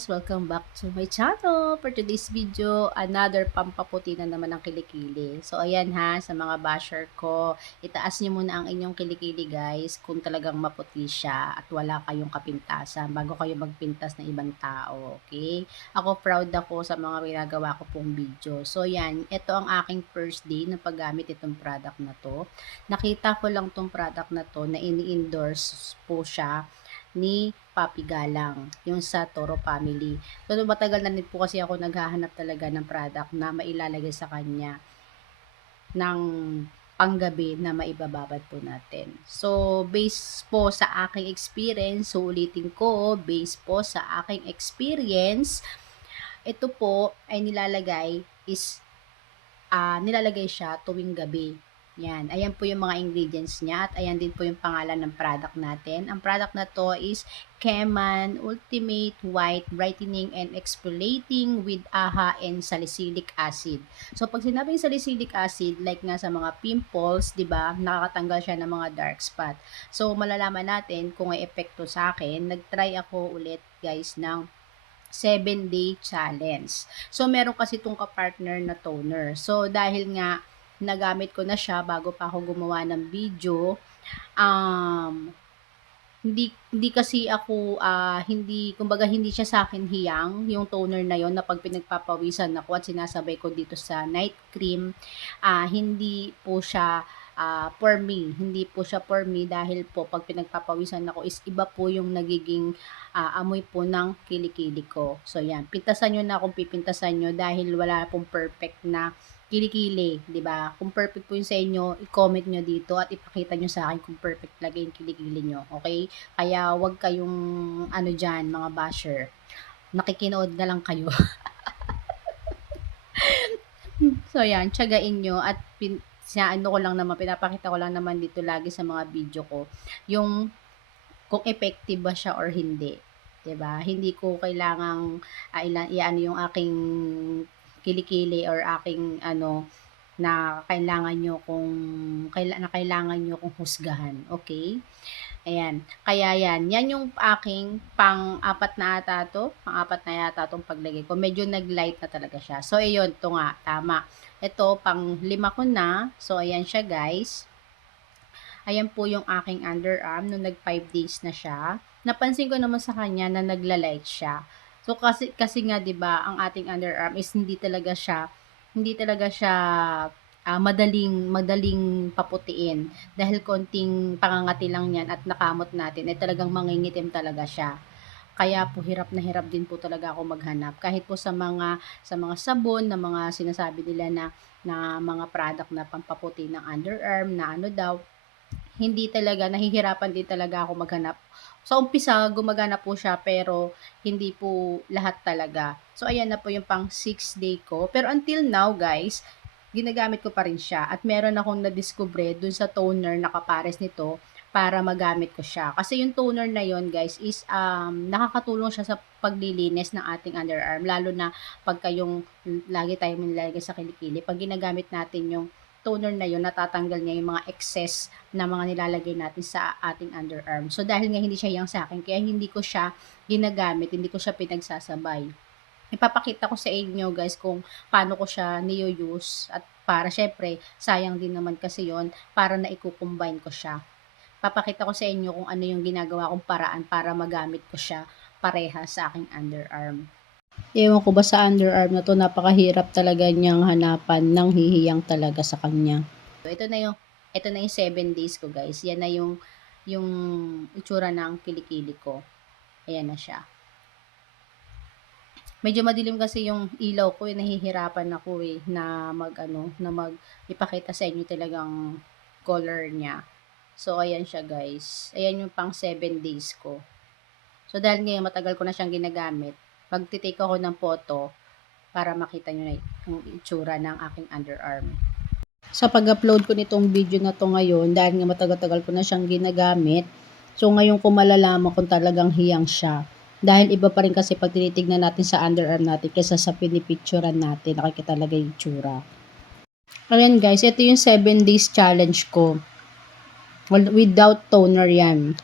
guys! Welcome back to my channel. For today's video, another pampaputi na naman ng kilikili. So ayan ha, sa mga basher ko, itaas niyo muna ang inyong kilikili guys kung talagang maputi siya at wala kayong kapintasan bago kayo magpintas ng ibang tao. Okay? Ako proud ako sa mga ginagawa ko pong video. So yan, ito ang aking first day na paggamit itong product na to. Nakita ko lang tong product na to na ini-endorse po siya ni Papi Galang, yung sa Toro Family. So, matagal na din po kasi ako naghahanap talaga ng product na mailalagay sa kanya ng panggabi na maibababad po natin. So, based po sa aking experience, so ulitin ko, based po sa aking experience, ito po ay nilalagay siya tuwing gabi. Yan. Ayan po yung mga ingredients niya at ayan din po yung pangalan ng product natin. Ang product na to is Keman Ultimate White Brightening and Exfoliating with AHA and Salicylic Acid. So, pag sinabing salicylic acid, like nga sa mga pimples, di ba, nakakatanggal siya ng mga dark spot. So, malalaman natin kung may epekto sa akin. Nag-try ako ulit, guys, ng 7-day challenge. So, meron kasi itong kapartner na toner. So, dahil nga nagamit ko na siya bago pa ako gumawa ng video, hindi kasi ako, kumbaga hindi siya sa akin hiyang, yung toner na yon na pag pinagpapawisan ako at sinasabay ko dito sa night cream, hindi po siya for me. Hindi po siya for me dahil po pag pinagpapawisan ako is iba po yung nagiging amoy po ng kilikili ko. So yan, pintasan nyo na kung pipintasan nyo dahil wala pong perfect na kilikili, 'di ba? Kung perfect po 'yun sa inyo, i-comment nyo dito at ipakita nyo sa akin kung perfect talaga yung kilikili nyo, okay? Kaya wag kayong ano diyan, mga basher. Nakikinood na lang kayo. So yan, tiyagain nyo at ano ko lang naman, pinapakita ko lang naman dito lagi sa mga video ko, yung kung effective ba siya or hindi. 'Di ba? Hindi ko kailangang iano yung aking kilikili or aking ano na kailangan nyo kung husgahan, okay? Ayan, kaya yan yung aking pang-apat na ata 'to, pang-apat na yata 'tong paglagay ko, medyo nag-light na talaga siya. So ayun, 'to nga, tama. Ito, pang-5 ko na, so ayan siya guys. Ayan po yung aking underarm nung nag-5 days na siya. Napansin ko naman sa kanya na nagla-light siya. So kasi nga 'di ba, ang ating underarm is hindi talaga siya madaling paputiin dahil konting pangangati lang 'yan at nakamot natin ay talagang mangingitim talaga siya. Kaya po hirap na hirap din po talaga ako maghanap kahit po sa mga sabon na mga sinasabi nila na mga product na pampaputi ng underarm na ano daw, hindi talaga, nahihirapan din talaga ako maghanap. Sa umpisa gumagana po siya pero hindi po lahat talaga. So ayan na po yung pang 6 day ko. Pero until now guys, ginagamit ko pa rin siya at meron akong nadiskubre dun sa toner na kapares nito para magamit ko siya. Kasi yung toner na yon guys is nakakatulong siya sa paglilinis ng ating underarm lalo na pagka yung lagi tayong nilalagay sa kilikili. Pag ginagamit natin yung toner na yon, natatanggal niya yung mga excess na mga nilalagay natin sa ating underarm. So dahil nga hindi siya yang sa akin, kaya hindi ko siya ginagamit, hindi ko siya pinagsasabay. Ipapakita ko sa inyo guys kung paano ko siya niyo-use at para syempre sayang din naman kasi yon para na i-combine ko siya. Papakita ko sa inyo kung ano yung ginagawa kong paraan para magamit ko siya pareha sa aking underarm. Ewan ko ba sa underarm na 'to, napakahirap talaga niyang hanapan, nanghihiyang talaga sa kanya. So, ito na yung 7 days ko guys. Yan na yung itsura ng kilikili ko. Ayan na siya. Medyo madilim kasi yung ilaw ko, nahihirapan ako na ipakita sa inyo talagang color niya. So, ayan siya guys. Ayan yung pang 7 days ko. So, dahil ngayon matagal ko na siyang ginagamit, magti-take ako ng photo para makita nyo na yung itsura ng aking underarm. Sa pag-upload ko nitong video na to ngayon, dahil nga matagal-tagal ko na siyang ginagamit, so ngayon ko malalaman kung talagang hiyang siya. Dahil iba pa rin kasi pag tinitignan natin sa underarm natin kaysa sa pinipicturean natin, nakikita talaga yung itsura. Ayan guys, ito yung 7 days challenge ko. Without toner yan.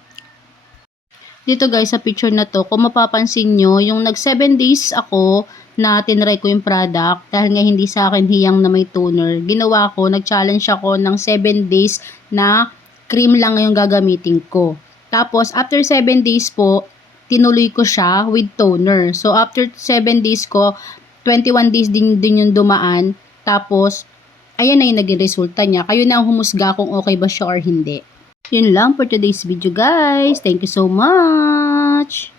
Dito guys, sa picture na to, kung mapapansin nyo, yung nag 7 days ako na tinry ko yung product, dahil nga hindi sa akin hiyang na may toner, ginawa ko, nag-challenge ako ng 7 days na cream lang yung gagamitin ko. Tapos, after 7 days po, tinuloy ko siya with toner. So, after 7 days ko, 21 days din yung dumaan. Tapos, ayan na yung naging resulta niya. Kayo na ang humusga kung okay ba siya or hindi. Yun lang for today's video guys. Thank you so much!